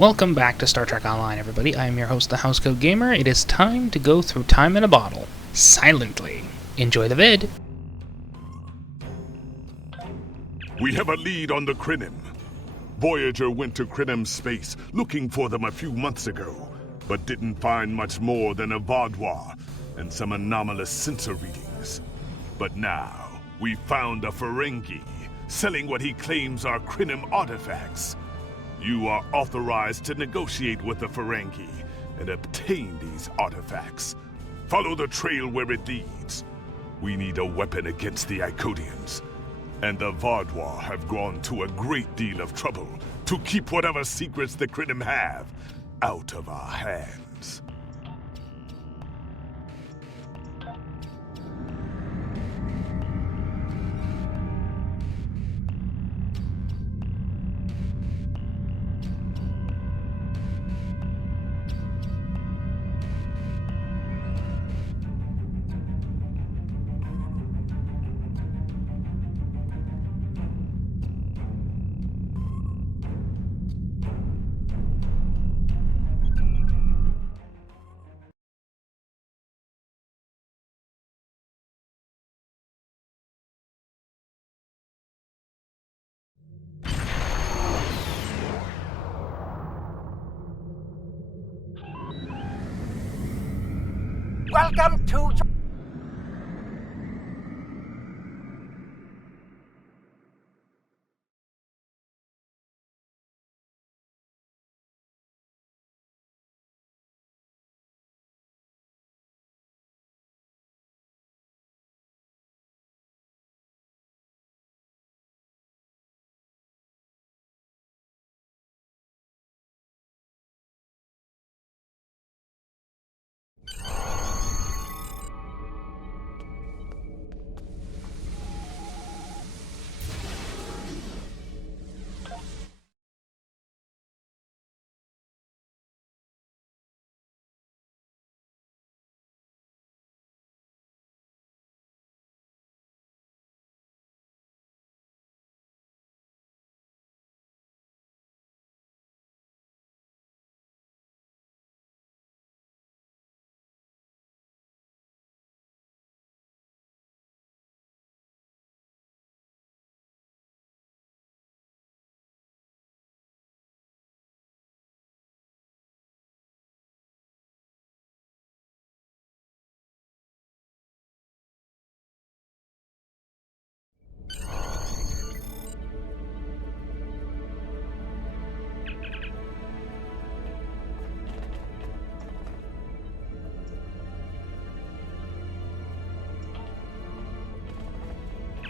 Welcome back to Star Trek Online, everybody. I am your host, the Housecoat Gamer. It is time to go through time in a bottle, silently. Enjoy the vid. We have a lead on the Krenim. Voyager went to Krenim space looking for them a few months ago, but didn't find much more than a Vaadwaur and some anomalous sensor readings. But now, we found a Ferengi selling what he claims are Krenim artifacts. You are authorized to negotiate with the Ferengi and obtain these artifacts. Follow the trail where it leads. We need a weapon against the Icodians. And the Vaadwaur have gone to a great deal of trouble to keep whatever secrets the Krenim have out of our hands. Welcome to...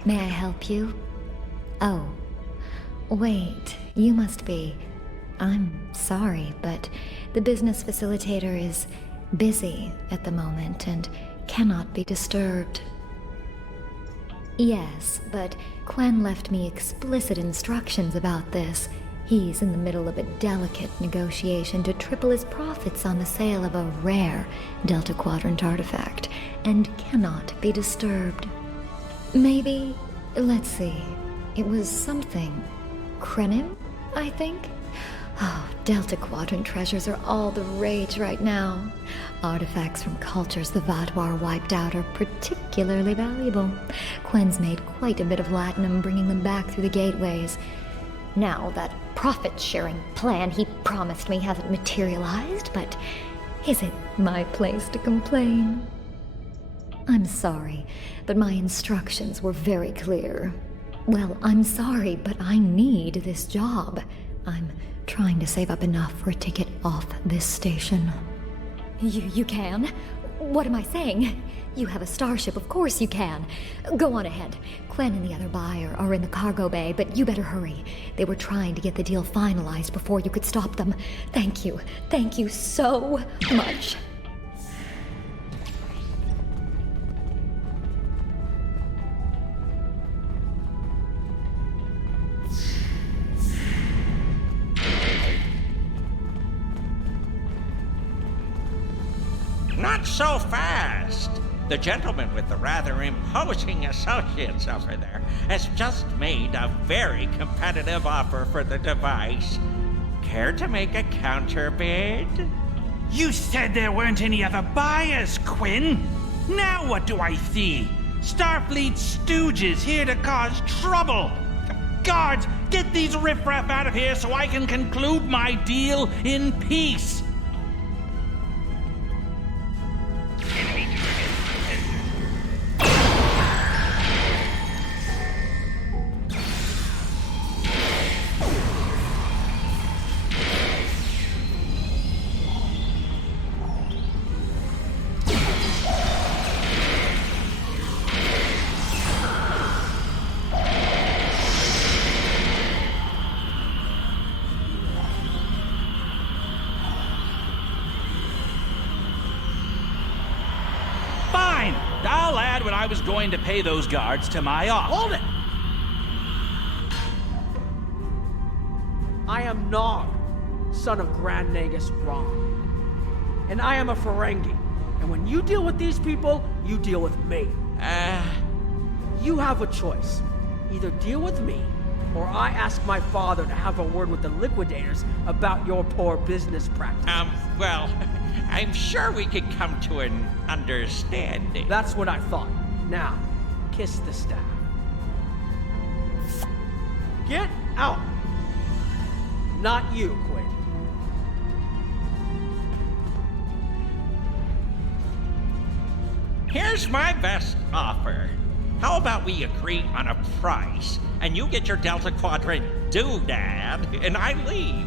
May I help you? Oh, wait, you must be... I'm sorry, but the business facilitator is busy at the moment and cannot be disturbed. Yes, but Quen left me explicit instructions about this. He's in the middle of a delicate negotiation to triple his profits on the sale of a rare Delta Quadrant artifact, and cannot be disturbed. Maybe, let's see, it was something Krenim, I think? Oh, Delta Quadrant treasures are all the rage right now. Artifacts from cultures the Vaadwaur wiped out are particularly valuable. Quen's made quite a bit of latinum bringing them back through the gateways. Now, that profit-sharing plan he promised me hasn't materialized, but is it my place to complain? I'm sorry, but my instructions were very clear. Well, I'm sorry, but I need this job. I'm trying to save up enough for a ticket off this station. You can? What am I saying? You have a starship, of course you can. Go on ahead. Quen and the other buyer are in the cargo bay, but you better hurry. They were trying to get the deal finalized before you could stop them. Thank you. Thank you so much. Not so fast! The gentleman with the rather imposing associates over there has just made a very competitive offer for the device. care to make a counterbid? You said there weren't any other buyers, Quinn. Now what do I see? Starfleet stooges here to cause trouble. Guards, get these riffraff out of here so I can conclude my deal in peace. Fine! I'll add what I was going to pay those guards to my offer. Hold it! I am Nog, son of Grand Nagus Rom. And I am a Ferengi. And when you deal with these people, you deal with me. You have a choice. Either deal with me, or I ask my father to have a word with the liquidators about your poor business practices. Well, I'm sure we could come to an understanding. That's what I thought. Now, kiss the staff. Get out! Not you, Quinn. Here's my best offer. How about we agree on a price, and you get your Delta Quadrant doodad, and I leave?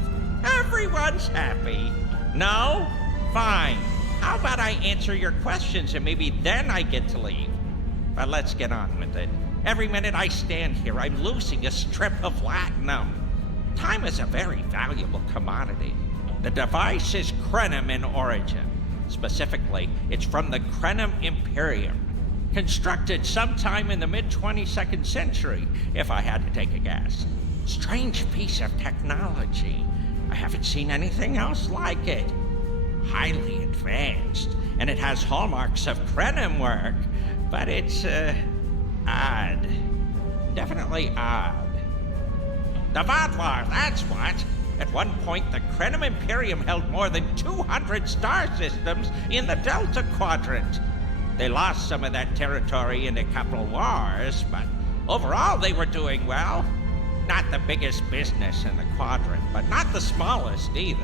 Everyone's happy. No? Fine. How about I answer your questions, and maybe then I get to leave? But let's get on with it. Every minute I stand here, I'm losing a strip of latinum. Time is a very valuable commodity. The device is Krenim in origin. Specifically, it's from the Krenim Imperium. Constructed sometime in the mid-22nd century, if I had to take a guess. Strange piece of technology. I haven't seen anything else like it. Highly advanced, and it has hallmarks of Krenim work, but it's, odd. Definitely odd. The Vaadwaur, that's what! At one point, the Krenim Imperium held more than 200 star systems in the Delta Quadrant. They lost some of that territory in a couple wars, but overall they were doing well. Not the biggest business in the quadrant, but not the smallest either.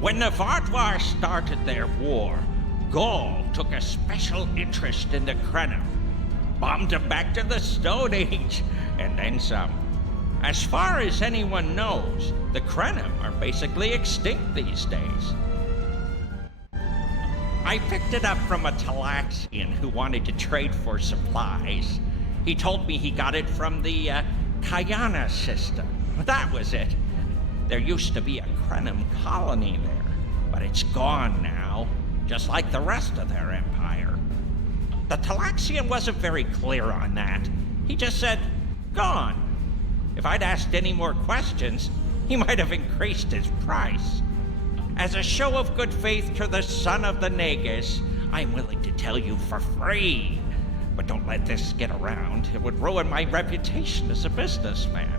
When the Vaadwaur started their war, Gaul took a special interest in the Krenim. Bombed them back to the Stone Age, and then some. As far as anyone knows, the Krenim are basically extinct these days. I picked it up from a Talaxian who wanted to trade for supplies. He told me he got it from the Kayana system. That was it. There used to be a Krenim colony there, but it's gone now, just like the rest of their empire. The Talaxian wasn't very clear on that. He just said, gone. If I'd asked any more questions, he might have increased his price. As a show of good faith to the son of the Nagus, I'm willing to tell you for free. But don't let this get around. It would ruin my reputation as a businessman.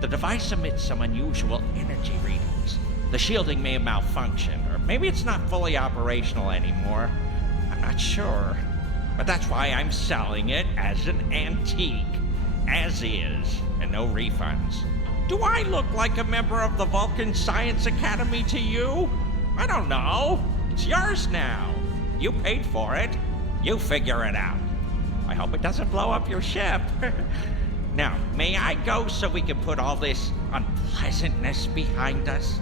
The device emits some unusual energy readings. The shielding may have malfunctioned, or maybe it's not fully operational anymore. I'm not sure. But that's why I'm selling it as an antique. As is, and no refunds. Do I look like a member of the Vulcan Science Academy to you? I don't know. It's yours now. You paid for it. You figure it out. I hope it doesn't blow up your ship. Now, may I go so we can put all this unpleasantness behind us?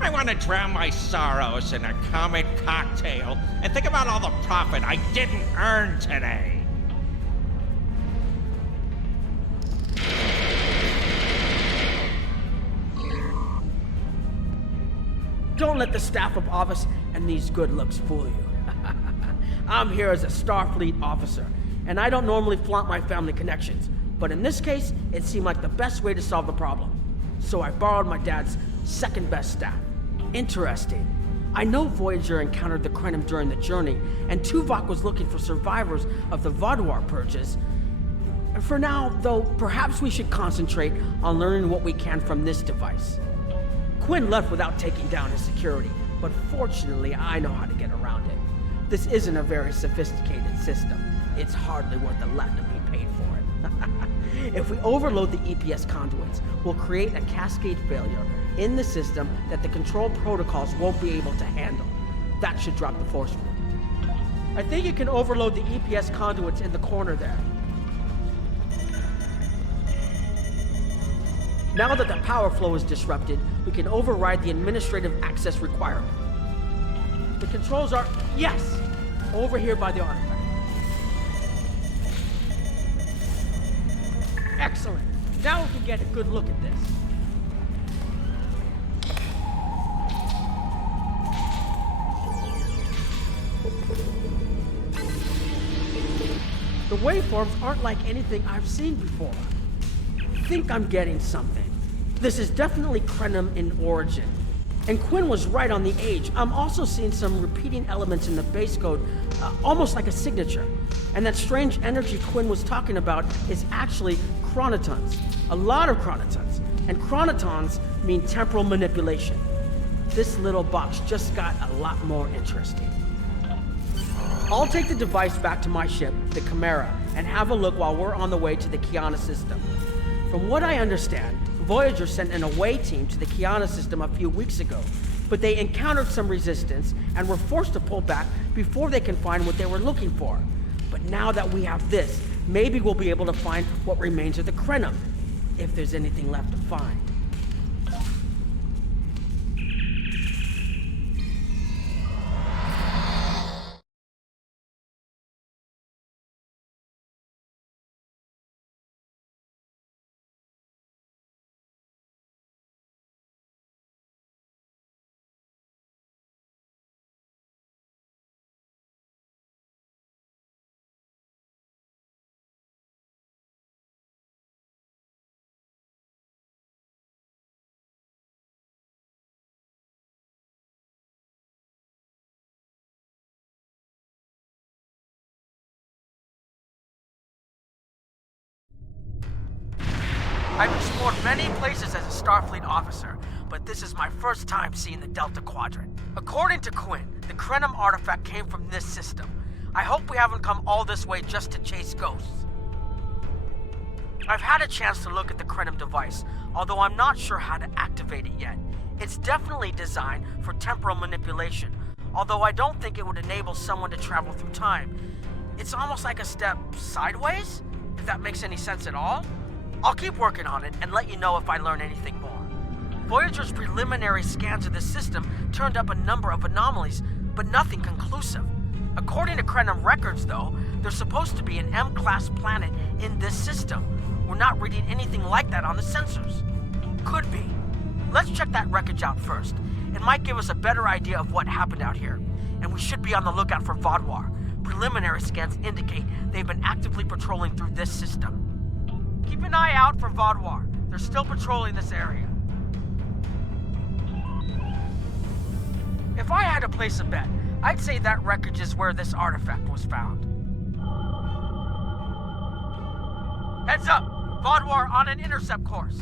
I want to drown my sorrows in a comet cocktail and think about all the profit I didn't earn today. Don't let the staff of office and these good looks fool you. I'm here as a Starfleet officer, and I don't normally flaunt my family connections, but in this case, it seemed like the best way to solve the problem. So I borrowed my dad's second best staff. Interesting. I know Voyager encountered the Krenim during the journey, and Tuvok was looking for survivors of the Vaadwaur purges. For now, though, perhaps we should concentrate on learning what we can from this device. Quinn left without taking down his security, but fortunately I know how to get around it. This isn't a very sophisticated system. It's hardly worth the Latin we paid for it. If we overload the EPS conduits, we'll create a cascade failure in the system that the control protocols won't be able to handle. That should drop the force field. I think you can overload the EPS conduits in the corner there. Now that the power flow is disrupted, we can override the administrative access requirement. The controls are, yes, over here by the artifact. Excellent. Now we can get a good look at this. The waveforms aren't like anything I've seen before. I think I'm getting something. This is definitely Krenim in origin. And Quinn was right on the age. I'm also seeing some repeating elements in the base code, almost like a signature. And that strange energy Quinn was talking about is actually chronotons. A lot of chronotons. And chronotons mean temporal manipulation. This little box just got a lot more interesting. I'll take the device back to my ship, the Chimera, and have a look while we're on the way to the Kiana system. From what I understand, Voyager sent an away team to the Kiana system a few weeks ago, but they encountered some resistance and were forced to pull back before they can find what they were looking for. But now that we have this, maybe we'll be able to find what remains of the Krenim, if there's anything left to find. I've explored many places as a Starfleet officer, but this is my first time seeing the Delta Quadrant. According to Quinn, the Krenim artifact came from this system. I hope we haven't come all this way just to chase ghosts. I've had a chance to look at the Krenim device, although I'm not sure how to activate it yet. It's definitely designed for temporal manipulation, although I don't think it would enable someone to travel through time. It's almost like a step sideways, if that makes any sense at all. I'll keep working on it and let you know if I learn anything more. Voyager's preliminary scans of the system turned up a number of anomalies, but nothing conclusive. According to Krenim records, though, there's supposed to be an M-class planet in this system. We're not reading anything like that on the sensors. Could be. Let's check that wreckage out first. It might give us a better idea of what happened out here. And we should be on the lookout for Vaadwaur. Preliminary scans indicate they've been actively patrolling through this system. Keep an eye out for Vaadwaur. They're still patrolling this area. If I had to place a bet, I'd say that wreckage is where this artifact was found. Heads up! Vaadwaur on an intercept course.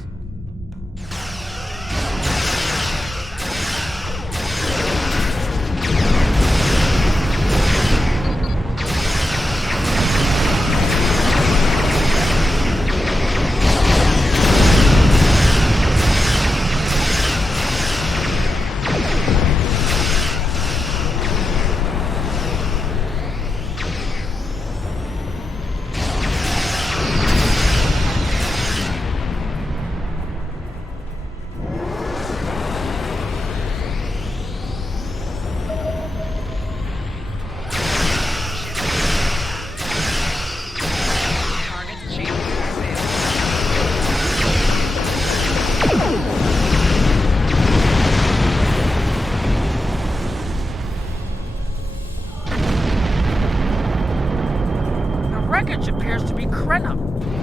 Appears to be Krenim.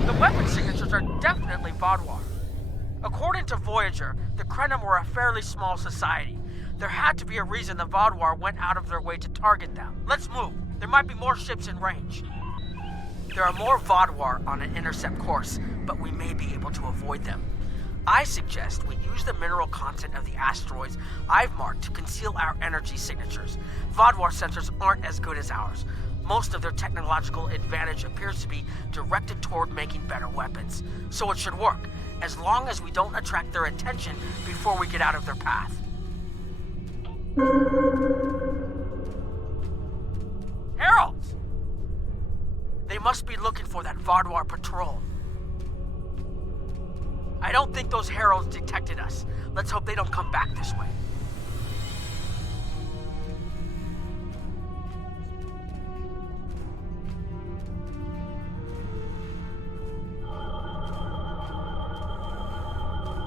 The weapon signatures are definitely Vaadwaur. According to Voyager, the Krenim were a fairly small society. There had to be a reason the Vaadwaur went out of their way to target them. Let's move. There might be more ships in range. There are more Vaadwaur on an intercept course, but we may be able to avoid them. I suggest we use the mineral content of the asteroids I've marked to conceal our energy signatures. Vaadwaur sensors aren't as good as ours. Most of their technological advantage appears to be directed toward making better weapons. So it should work, as long as we don't attract their attention before we get out of their path. Heralds! They must be looking for that Vaadwaur patrol. I don't think those heralds detected us. Let's hope they don't come back this way.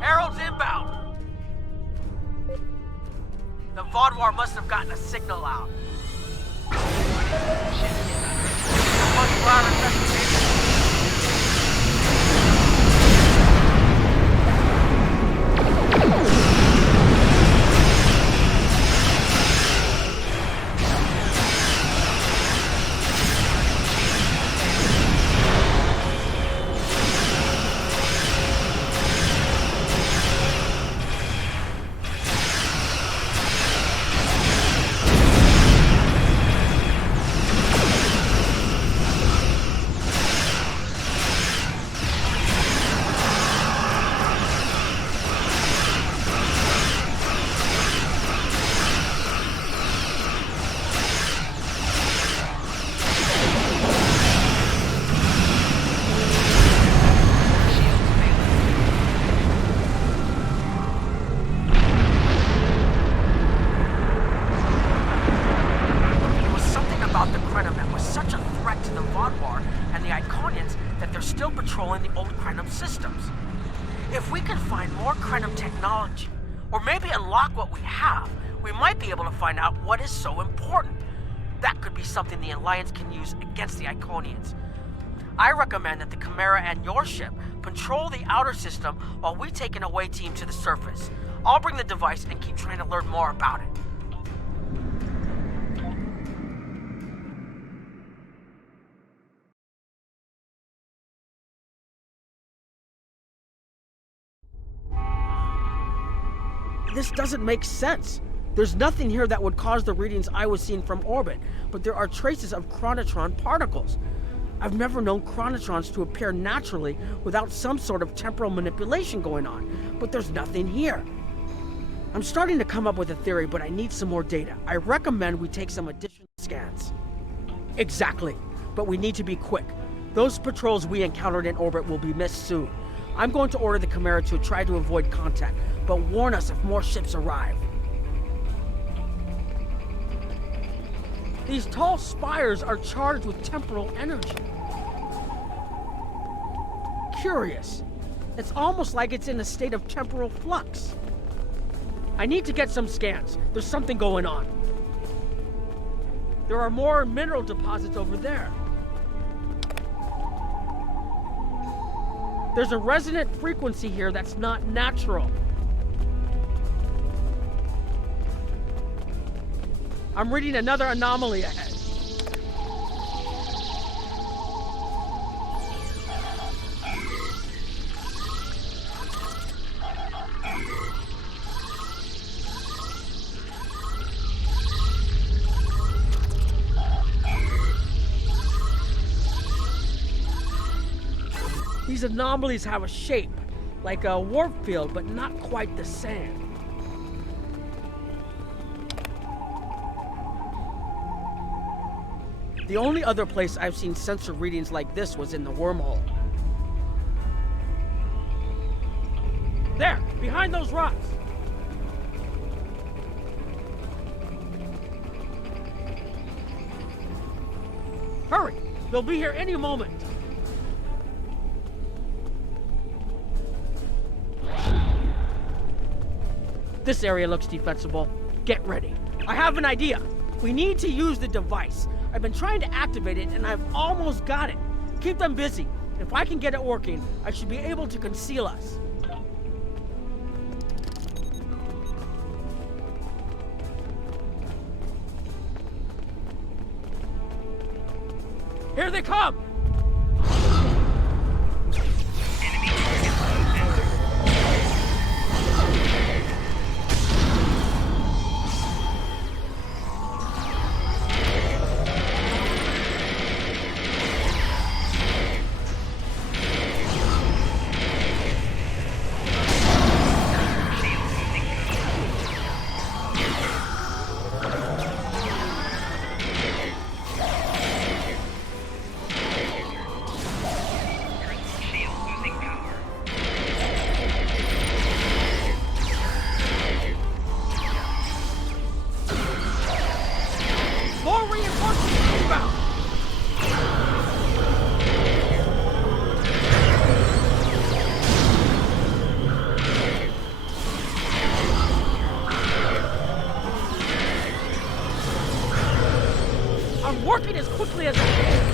Heralds inbound! The Vaadwaur must have gotten a signal out. Much louder investigation. Patrolling the old Krenim systems. If we can find more Krenim technology, or maybe unlock what we have, we might be able to find out what is so important. That could be something the Alliance can use against the Iconians. I recommend that the Chimera and your ship patrol the outer system while we take an away team to the surface. I'll bring the device and keep trying to learn more about it. This doesn't make sense. There's nothing here that would cause the readings I was seeing from orbit, but there are traces of chronotron particles. I've never known chronotrons to appear naturally without some sort of temporal manipulation going on, but there's nothing here. I'm starting to come up with a theory, but I need some more data. I recommend we take some additional scans. Exactly, but we need to be quick. Those patrols we encountered in orbit will be missed soon. I'm going to order the Chimera to try to avoid contact, but warn us if more ships arrive. These tall spires are charged with temporal energy. Curious. It's almost like it's in a state of temporal flux. I need to get some scans. There's something going on. There are more mineral deposits over there. There's a resonant frequency here that's not natural. I'm reading another anomaly ahead. These anomalies have a shape, like a warp field, but not quite the same. The only other place I've seen sensor readings like this was in the wormhole. There, behind those rocks. Hurry, they'll be here any moment. This area looks defensible. Get ready. I have an idea. We need to use the device. I've been trying to activate it, and I've almost got it. Keep them busy. If I can get it working, I should be able to conceal us. Here they come! Enemy target low sensor. I'm working as quickly as I can.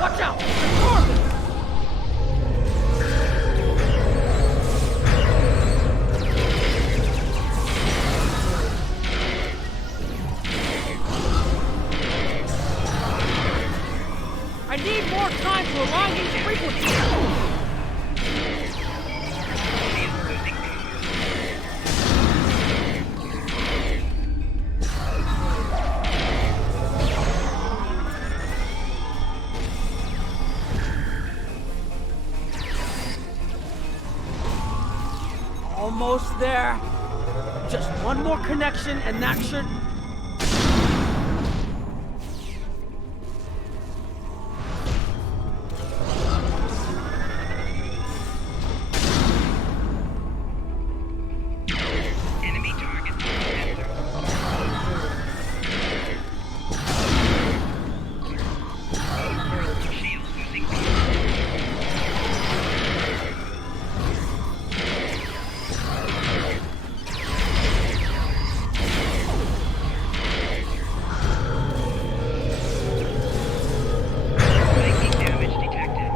Watch out! Target! I need more time to align these frequencies! Almost there. Just one more connection and that should... Enemy target. Shields losing power. Making damage detected.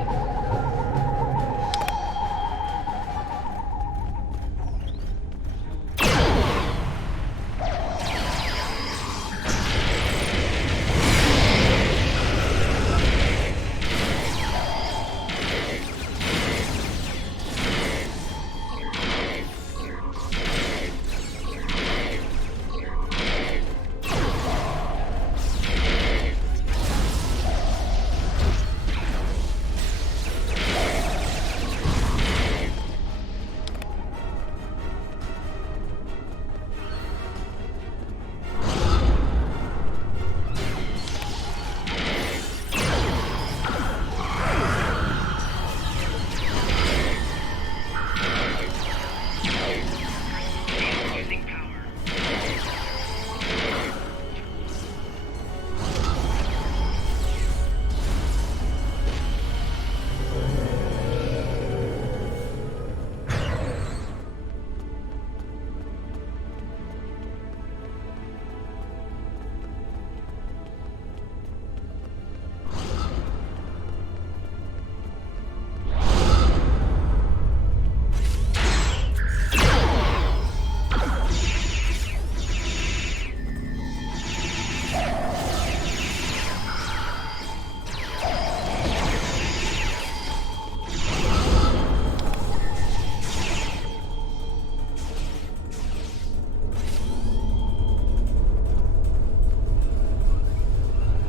Losing power.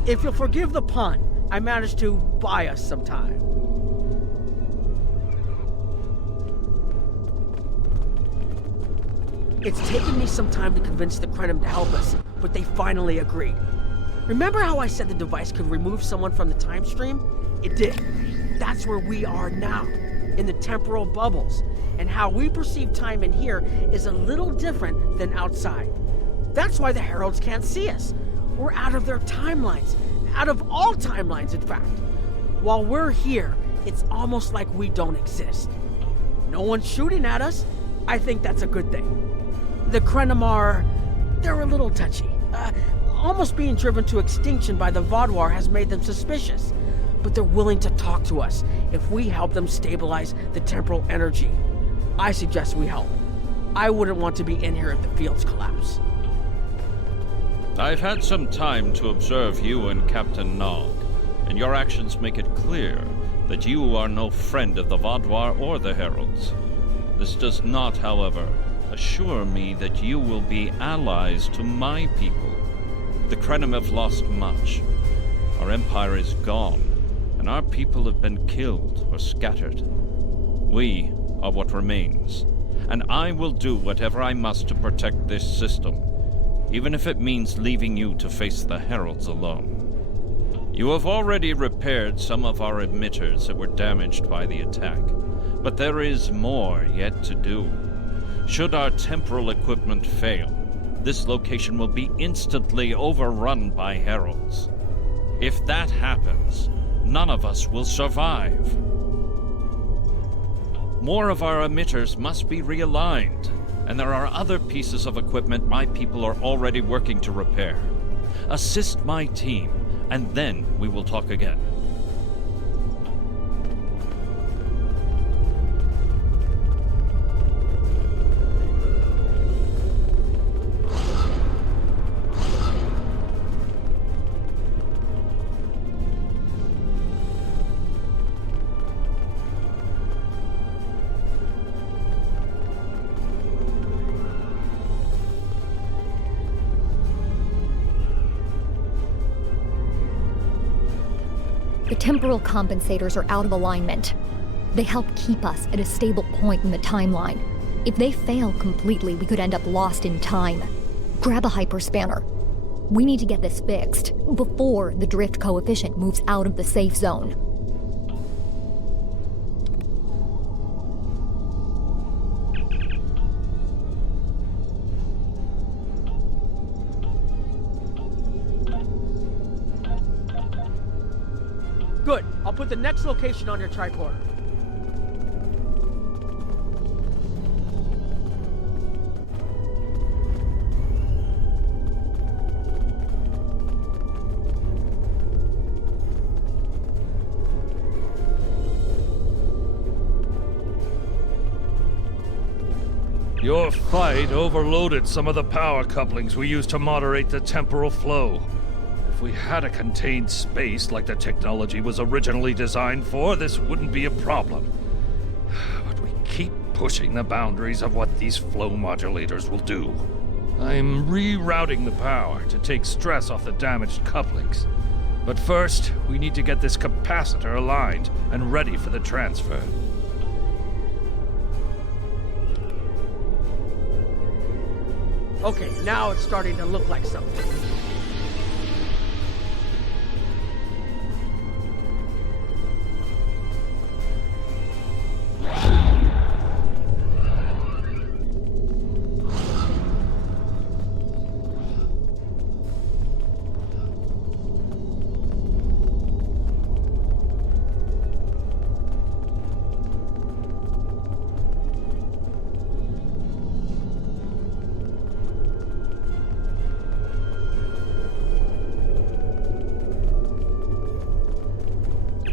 If you'll forgive the pun, I managed to buy us some time. It's taken me some time to convince the Krenim to help us, but they finally agreed. Remember how I said the device could remove someone from the time stream? It did. That's where we are now, in the temporal bubbles. And how we perceive time in here is a little different than outside. That's why the Heralds can't see us. We're out of their timelines. Out of all timelines, in fact. While we're here, it's almost like we don't exist. No one's shooting at us. I think that's a good thing. The Krenim are... they're a little touchy. Almost being driven to extinction by the Vaadwaur has made them suspicious. But they're willing to talk to us if we help them stabilize the temporal energy. I suggest we help. I wouldn't want to be in here if the fields collapse. I've had some time to observe you and Captain Nog, and your actions make it clear that you are no friend of the Vaadwaur or the Heralds. This does not, however, assure me that you will be allies to my people. The Krenim have lost much. Our empire is gone, and our people have been killed or scattered. We are what remains, and I will do whatever I must to protect this system, even if it means leaving you to face the Heralds alone. You have already repaired some of our emitters that were damaged by the attack, But there is more yet to do. Should our temporal equipment fail, this location will be instantly overrun by heralds. If that happens, none of us will survive. More of our emitters must be realigned, and there are other pieces of equipment my people are already working to repair. Assist my team, and then we will talk again. The temporal compensators are out of alignment. They help keep us at a stable point in the timeline. If they fail completely, we could end up lost in time. Grab a hyperspanner. We need to get this fixed before the drift coefficient moves out of the safe zone. Good. I'll put the next location on your tricorder. Your fight overloaded some of the power couplings we used to moderate the temporal flow. If we had a contained space like the technology was originally designed for, this wouldn't be a problem. But we keep pushing the boundaries of what these flow modulators will do. I'm rerouting the power to take stress off the damaged couplings. But first, we need to get this capacitor aligned and ready for the transfer. Okay, now it's starting to look like something.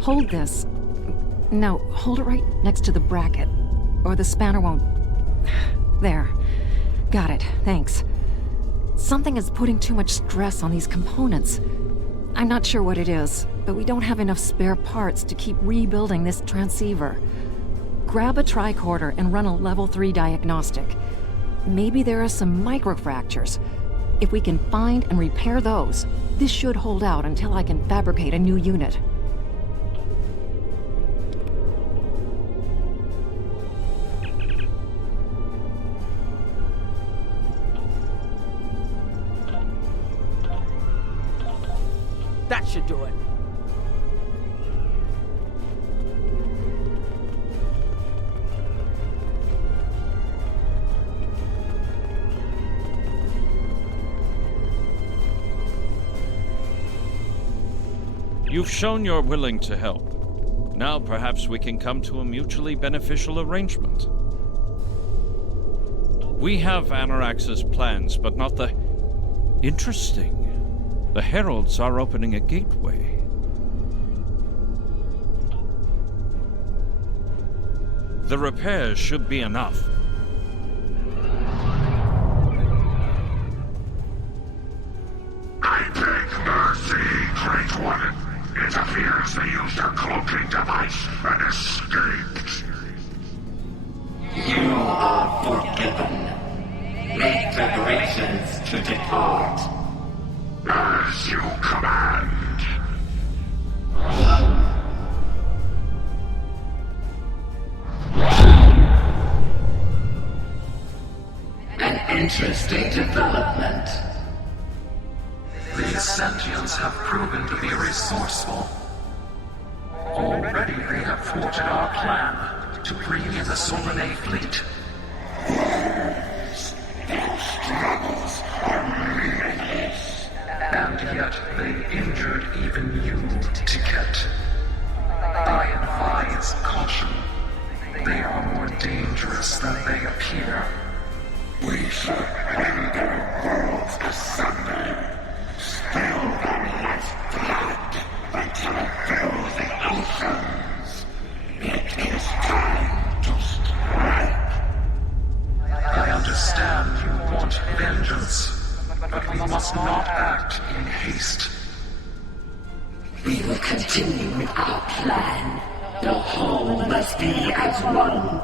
Hold this. No, hold it right next to the bracket, or the spanner won't... There. Got it, thanks. Something is putting too much stress on these components. I'm not sure what it is, but we don't have enough spare parts to keep rebuilding this transceiver. Grab a tricorder and run a level 3 diagnostic. Maybe there are some microfractures. If we can find and repair those, this should hold out until I can fabricate a new unit. That should do it. You've shown you're willing to help. Now perhaps we can come to a mutually beneficial arrangement. We have Anorax's plans, but not the... Interesting. The Heralds are opening a gateway. The repairs should be enough. I beg mercy, Great One. It appears they used a cloaking device and escaped. You are forgiven. Make preparations to depart. As you command. An interesting development. These sentients have proven to be resourceful. Already they have thwarted our plan to bring in the Solanae fleet. And yet they injured even you, Ticket. I advise caution. They are more dangerous than they appear. We shall rend their worlds asunder. Spill them as blood until it fills the oceans. It is time to strike. I understand you want vengeance, but we must not act in haste. We will continue with our plan. The whole must be as one.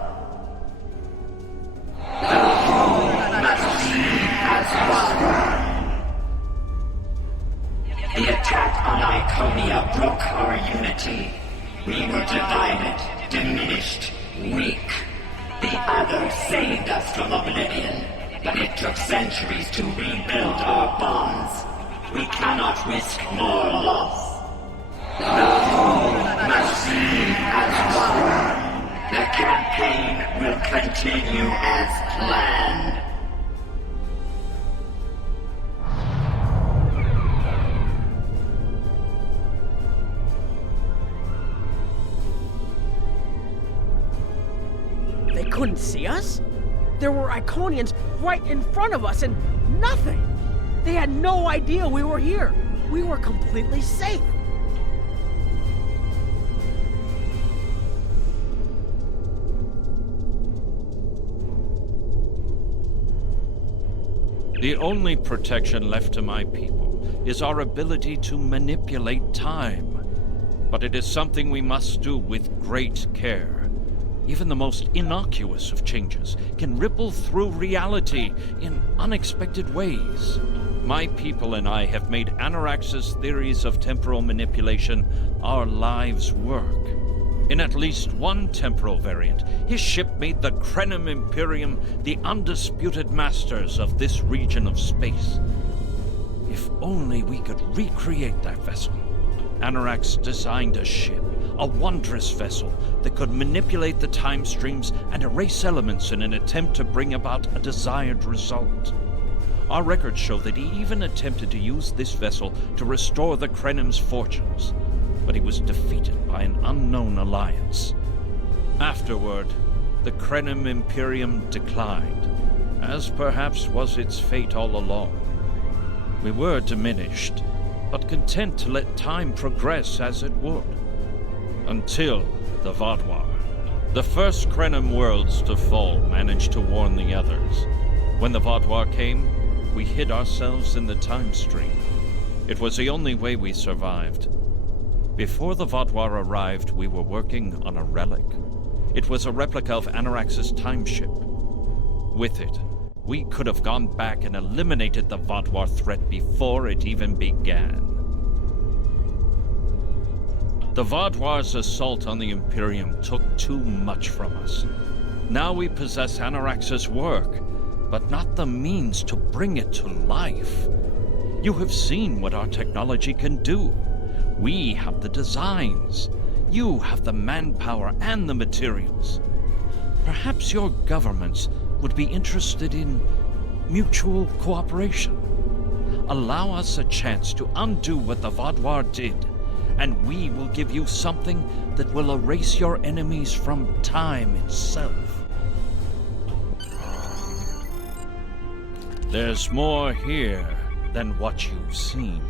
The whole must be as one. The attack on Iconia broke our unity. We were divided, diminished, weak. The others saved us from oblivion, but it took centuries to rebuild our bonds. We cannot risk more loss. The whole must be as one. The campaign will continue as planned. They couldn't see us? There were Iconians right in front of us and nothing. They had no idea we were here. We were completely safe. The only protection left to my people is our ability to manipulate time. But it is something we must do with great care. Even the most innocuous of changes can ripple through reality in unexpected ways. My people and I have made Anarax's theories of temporal manipulation our lives' work. In at least one temporal variant, his ship made the Krenim Imperium the undisputed masters of this region of space. If only we could recreate that vessel. Anarax designed a ship, a wondrous vessel that could manipulate the time streams and erase elements in an attempt to bring about a desired result. Our records show that he even attempted to use this vessel to restore the Krenim's fortunes, but he was defeated by an unknown alliance. Afterward, the Krenim Imperium declined, as perhaps was its fate all along. We were diminished, but content to let time progress as it would. Until the Vaadwaur. The first Krenim worlds to fall managed to warn the others. When the Vaadwaur came, we hid ourselves in the time stream. It was the only way we survived. Before the Vaadwaur arrived, we were working on a relic. It was a replica of Anarax's time ship. With it, we could have gone back and eliminated the Vaadwaur threat before it even began. The Vaadwaur's assault on the Imperium took too much from us. Now we possess Anarax's work, but not the means to bring it to life. You have seen what our technology can do. We have the designs. You have the manpower and the materials. Perhaps your governments would be interested in mutual cooperation. Allow us a chance to undo what the Vaadwaur did, and we will give you something that will erase your enemies from time itself. There's more here than what you've seen.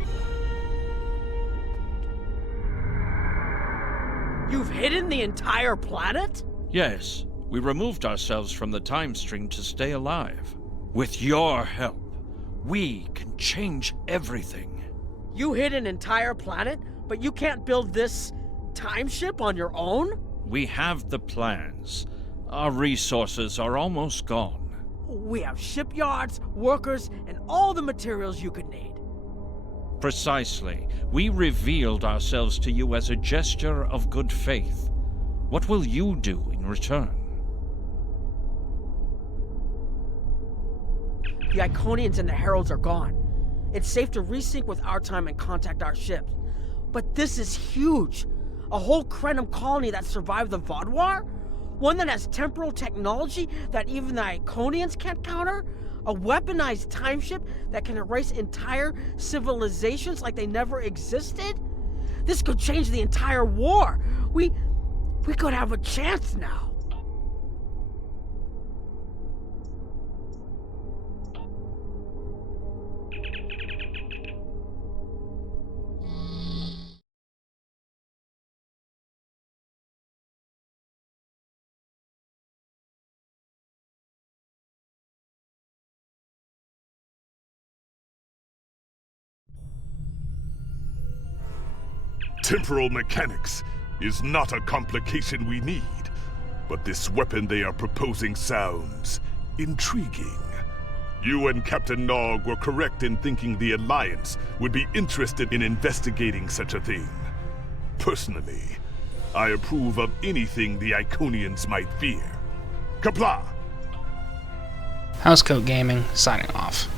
You've hidden the entire planet? Yes, we removed ourselves from the time stream to stay alive. With your help, we can change everything. You hid an entire planet, but you can't build this time ship on your own? We have the plans. Our resources are almost gone. We have shipyards, workers, and all the materials you could need. Precisely. We revealed ourselves to you as a gesture of good faith. What will you do in return? The Iconians and the Heralds are gone. It's safe to resync with our time and contact our ships. But this is huge. A whole Krenim colony that survived the Vaadwaur? One that has temporal technology that even the Iconians can't counter? A weaponized timeship that can erase entire civilizations like they never existed? This could change the entire war. We could have a chance now. Temporal mechanics is not a complication we need, but this weapon they are proposing sounds intriguing. You and Captain Nog were correct in thinking the Alliance would be interested in investigating such a thing. Personally, I approve of anything the Iconians might fear. Kapla! Housecoat Gaming, signing off.